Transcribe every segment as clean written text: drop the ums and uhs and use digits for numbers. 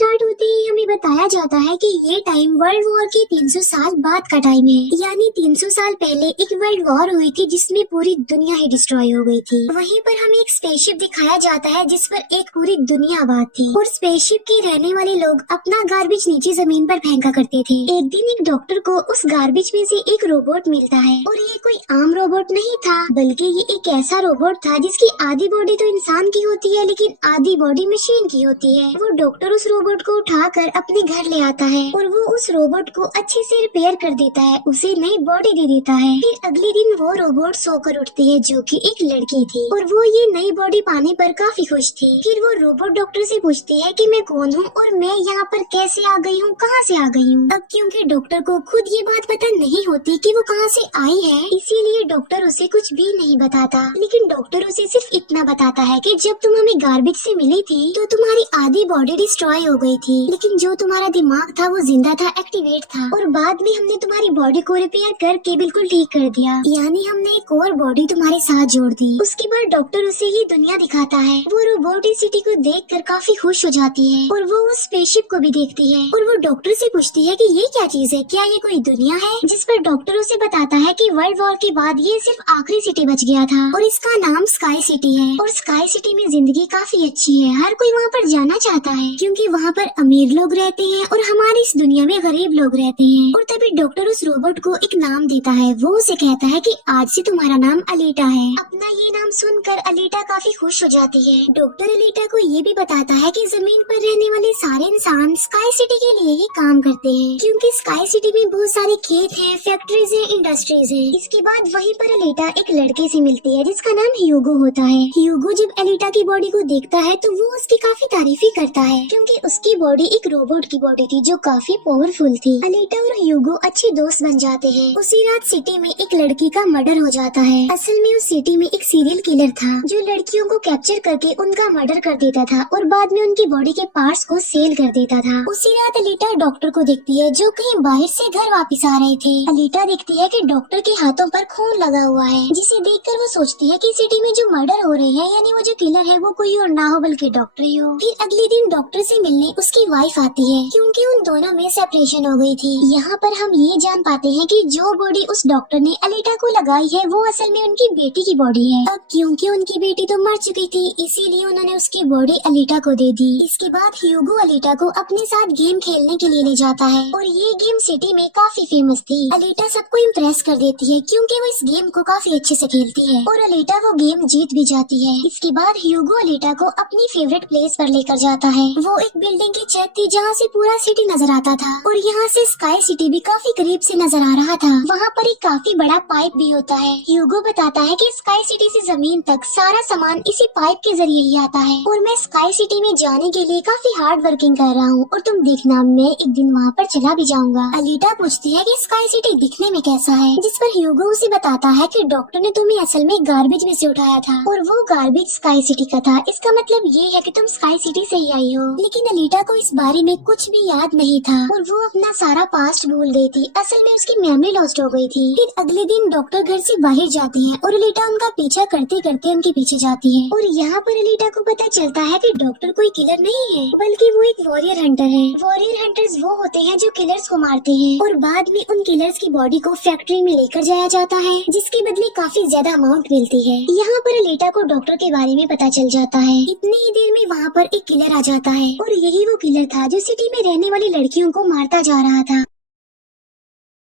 Start होते ही हमें बताया जाता है कि ये टाइम वर्ल्ड वॉर के 300 साल बाद का टाइम है। यानी 300 साल पहले एक वर्ल्ड वॉर हुई थी जिसमें पूरी दुनिया ही डिस्ट्रॉय हो गई थी। वहीं पर हमें एक स्पेसशिप दिखाया जाता है जिस पर एक पूरी दुनिया आबाद थी और स्पेसशिप के रहने वाले लोग अपना गार्बेज नीचे जमीन पर फेंका करते थे। एक दिन एक डॉक्टर को उस गार्बेज में से एक रोबोट मिलता है और ये कोई आम रोबोट नहीं था, बल्कि ये एक ऐसा रोबोट था जिसकी आधी बॉडी तो इंसान की होती है लेकिन आधी बॉडी मशीन की होती है। वो डॉक्टर उस रोबोट को उठाकर अपने घर ले आता है और वो उस रोबोट को अच्छे से रिपेयर कर देता है, उसे नई बॉडी दे देता है। फिर अगले दिन वो रोबोट सोकर उठती है जो कि एक लड़की थी और वो ये नई बॉडी पाने पर काफी खुश थी। फिर वो रोबोट डॉक्टर से पूछती है कि मैं कौन हूँ और मैं यहाँ पर कैसे आ गई हूँ, कहाँ से आ गई हूँ। अब क्योंकि डॉक्टर को खुद ये बात पता नहीं होती कि वो कहाँ से आई है, इसीलिए डॉक्टर उसे कुछ भी नहीं बताता। लेकिन डॉक्टर उसे सिर्फ इतना बताता है कि जब तुम हमें गार्बेज से मिली थी तो तुम्हारी आधी बॉडी डिस्ट्रॉय हो गई थी, लेकिन जो तुम्हारा दिमाग था वो जिंदा था, एक्टिवेट था और बाद में हमने तुम्हारी बॉडी को रिपेयर करके बिल्कुल ठीक कर दिया। यानी हमने एक और बॉडी तुम्हारे साथ जोड़ दी। उसके बाद डॉक्टर उसे ये दुनिया दिखाता है। वो रोबोट इस सिटी को देखकर काफी खुश हो जाती है और वो उस स्पेसशिप को भी देखती है और वो डॉक्टर से पूछती है कि ये क्या चीज है, क्या ये कोई दुनिया है। जिस पर डॉक्टर उसे बताता है कि वर्ल्ड वॉर के बाद ये सिर्फ आखिरी सिटी बच गया था और इसका नाम स्काई सिटी है और स्काई सिटी में जिंदगी काफी अच्छी है, हर कोई वहाँ पर जाना चाहता है क्योंकि वहाँ पर अमीर लोग रहते हैं और हमारी इस दुनिया में गरीब लोग रहते हैं। और तभी डॉक्टर उस रोबोट को एक नाम देता है। वो उसे कहता है कि आज से तुम्हारा नाम अलीटा है। अपना ये नाम सुनकर अलीटा काफी खुश हो जाती है। डॉक्टर अलीटा को ये भी बताता है कि जमीन पर रहने वाले सारे इंसान स्काई सिटी के लिए ही काम करते हैं क्योंकि स्काई सिटी में बहुत सारे खेत हैं, फैक्ट्रीज हैं, इंडस्ट्रीज हैं। इसके बाद वहीं पर अलीटा एक लड़के से मिलती है जिसका नाम ह्यूगो होता है। ह्यूगो जब अलीटा की बॉडी को देखता है तो वो उसकी काफी तारीफ ही करता है क्योंकि उसकी बॉडी एक रोबोट की बॉडी थी जो काफी पावरफुल थी। अलीटा और ह्यूगो अच्छे दोस्त बन जाते हैं। उसी रात सिटी में एक लड़की का मर्डर हो जाता है। असल में उस सिटी में एक सीरियल किलर था जो लड़कियों को कैप्चर करके उनका मर्डर कर देता था और बाद में उनकी बॉडी के पार्ट्स को सेल कर देता था। उसी रात अलीटा डॉक्टर को देखती है जो कहीं बाहर से घर वापस आ रहे थे। अलीटा देखती है कि डॉक्टर के हाथों पर खून लगा हुआ है, जिसे देखकर वो सोचती है कि सिटी में जो मर्डर हो रहे हैं यानी वो जो किलर है वो कोई और ना हो बल्कि डॉक्टर ही हो। फिर अगले दिन डॉक्टर से मिलने उसकी वाइफ आती है क्योंकि उन दोनों में सेपरेशन हो गई थी। यहाँ पर हम ये जान पाते हैं कि जो बॉडी उस डॉक्टर ने अलीटा को लगाई है वो असल में उनकी बेटी की बॉडी है। अब क्योंकि उनकी बेटी तो मर चुकी थी इसीलिए उन्होंने उसकी बॉडी अलीटा को दे दी। इसके बाद ह्यूगो अलीटा को अपने साथ गेम खेलने के लिए ले जाता है और ये गेम सिटी में काफी फेमस थी। अलीटा सबको इम्प्रेस कर देती है क्योंकि वो इस गेम को काफी अच्छे से खेलती है और अलीटा वो गेम जीत भी जाती है। इसके बाद ह्यूगो अलीटा को अपनी फेवरेट प्लेस पर लेकर जाता है। वो एक बिल्डिंग की छत थी जहाँ से पूरा सिटी नजर आता था और यहाँ से स्काई सिटी भी काफी करीब से नजर आ रहा था। वहाँ पर एक काफी बड़ा पाइप भी होता है। ह्यूगो बताता है कि स्काई सिटी से जमीन तक सारा सामान इसी पाइप के जरिए ही आता है और मैं स्काई सिटी में जाने के लिए काफी हार्ड वर्किंग कर रहा हूँ और तुम देखना मैं एक दिन वहाँ पर चला भी जाऊंगा। अलीटा पूछती है कि स्काई सिटी दिखने में कैसा है, जिस पर ह्यूगो उसे बताता है कि डॉक्टर ने तुम्हें असल में गार्बेज में से उठाया था और वो गार्बेज स्काई सिटी का था। इसका मतलब ये है कि तुम स्काई सिटी से ही आई हो। लेकिन अलीटा को इस बारे में कुछ भी याद नहीं था और वो अपना सारा पास्ट भूल गई थी। असल में उसकी मेमोरी लॉस्ट हो गई थी। फिर अगले दिन डॉक्टर घर से बाहर जाते हैं और अलीटा उनका पीछा करते करते उनके पीछे जाती है और यहाँ पर अलीटा को पता चलता है कि डॉक्टर कोई किलर नहीं है बल्कि वो एक वॉरियर हंटर है। वॉरियर हंटर्स वो होते हैं जो किलर्स को मारते हैं और बाद में उन किलर्स की बॉडी को फैक्ट्री में लेकर जाया जाता है जिसके बदले काफी ज्यादा अमाउंट मिलती है। यहाँ पर अलीटा को डॉक्टर के बारे में पता चल जाता है। इतनी ही देर में वहाँ पर एक किलर आ जाता है और यही वो किलर था जो सिटी में रहने वाली लड़कियों को मारता जा रहा था।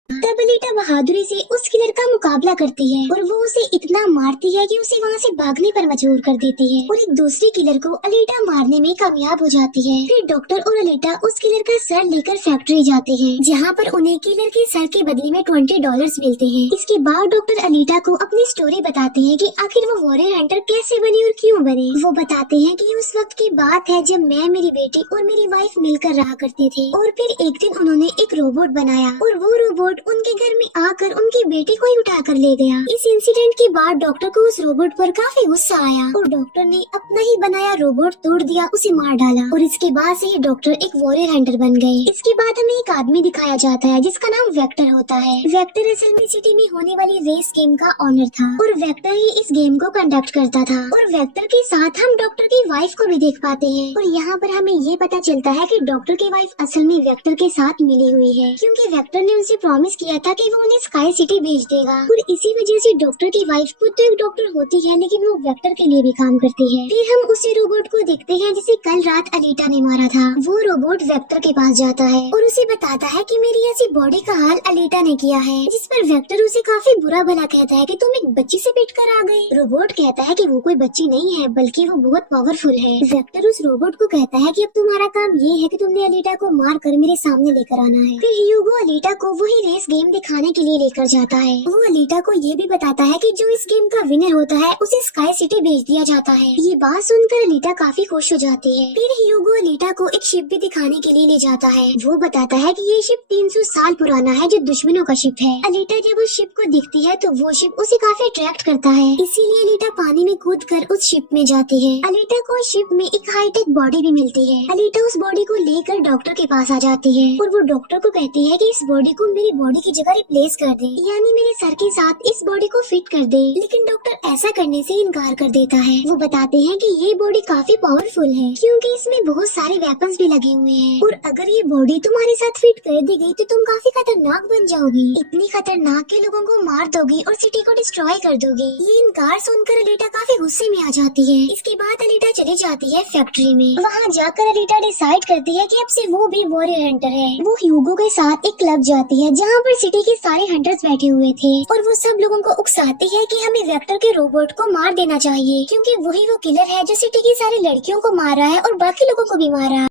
तब अलीटा बहादुरी से उस किलर का मुकाबला करती है और वो उसे इतना मारती है कि उसे वहाँ से भागने पर मजबूर कर देती है और एक दूसरे किलर को अलीटा मारने में कामयाब हो जाती है। फिर डॉक्टर और अलीटा उस किलर का सर लेकर फैक्ट्री जाते हैं जहाँ पर उन्हें किलर के सर के बदले में $20 मिलते हैं। इसके बाद डॉक्टर अलीटा को अपनी स्टोरी बताते हैं कि आखिर वो वॉरियर हंटर कैसे बनी और क्यों बने। वो बताते हैं कि उस वक्त की बात है जब मैं, मेरी बेटी और मेरी वाइफ मिलकर रहा करते थे और फिर एक दिन उन्होंने एक रोबोट बनाया और वो रोबोट उन उनके घर में आकर उनकी बेटी को ही उठा कर ले गया। इस इंसिडेंट के बाद डॉक्टर को उस रोबोट पर काफी गुस्सा आया और डॉक्टर ने अपना ही बनाया रोबोट तोड़ दिया, उसे मार डाला और इसके बाद से ही डॉक्टर एक वॉरियर हंटर बन गए। इसके बाद हमें एक आदमी दिखाया जाता है जिसका नाम वेक्टर होता है। वेक्टर असल में सिटी में होने वाली रेस गेम का ऑनर था और वेक्टर ही इस गेम को कंडक्ट करता था और वेक्टर के साथ हम डॉक्टर की वाइफ को भी देख पाते हैं और यहाँ पर हमें ये पता चलता है कि डॉक्टर की वाइफ असल में वेक्टर के साथ मिली हुई है, क्योंकि वेक्टर ने उनसे प्रॉमिस किया था कि वो उन्हें स्काई सिटी भेज देगा और इसी वजह से डॉक्टर की वाइफ खुद तो एक डॉक्टर होती है लेकिन वो वेक्टर के लिए भी काम करती है। फिर हम उसी रोबोट को देखते हैं जिसे कल रात अलीटा ने मारा था। वो रोबोट वेक्टर के पास जाता है और उसे बताता है कि मेरी ऐसी बॉडी का हाल अलीटा ने किया है, जिस पर वेक्टर उसे काफी बुरा भला कहता है कि तुम एक बच्ची से पिट कर आ गए। रोबोट कहता है कि वो कोई बच्ची नहीं है बल्कि वो बहुत पावरफुल है। वेक्टर उस रोबोट को कहता है कि अब तुम्हारा काम ये है कि तुमने अलीटा को मार कर मेरे सामने लेकर आना है। फिर ह्यूगो अलीटा को वही रेस गेम दिखाने के लिए लेकर जाता है। वो अलीटा को ये भी बताता है कि जो इस गेम का विनर होता है उसे स्काई सिटी भेज दिया जाता है। ये बात सुनकर अलीटा काफी खुश हो जाती है। फिर ह्यूगो अलीटा को एक शिप भी दिखाने के लिए ले जाता है। वो बताता है कि ये शिप 300 साल पुराना है जो दुश्मनों का शिप है। अलीटा जब उस शिप को दिखती है तो वो शिप उसे काफी अट्रैक्ट करता है, इसीलिए अलीटा पानी में कूद कर उस शिप में जाती है। अलीटा को उस शिप में एक हाईटेक बॉडी भी मिलती है। अलीटा उस बॉडी को लेकर डॉक्टर के पास आ जाती है और वो डॉक्टर को कहती है कि इस बॉडी को मेरी बॉडी की जगह रिप्लेस कर दे, यानी मेरे सर के साथ इस बॉडी को फिट कर दे। लेकिन डॉक्टर ऐसा करने से इनकार कर देता है। वो बताते हैं कि ये बॉडी काफी पावरफुल है क्योंकि इसमें बहुत सारे वेपन्स भी लगे हुए हैं और अगर ये बॉडी तुम्हारे साथ फिट कर दी गई तो तुम काफी खतरनाक बन जाओगी। इतनी खतरनाक के लोगों को मार दोगी और सिटी को डिस्ट्रॉय कर दोगी। ये इनकार सुनकर अलीटा काफी गुस्से में आ जाती है। इसके बाद अलीटा चली जाती है फैक्ट्री में। वहाँ जाकर अलीटा डिसाइड करती है कि अब से वो भी वॉरियर हंटर है। वो ह्यूगो के साथ एक क्लब जाती है जहाँ पर सिटी के सारे हंटर्स बैठे हुए थे और वो सब लोगों को उकसाती है कि हमें वेक्टर के रोबोट को मार देना चाहिए क्योंकि वही वो किलर है जो सिटी की सारी लड़कियों को मार रहा है और बाकी लोगों को भी मार रहा है।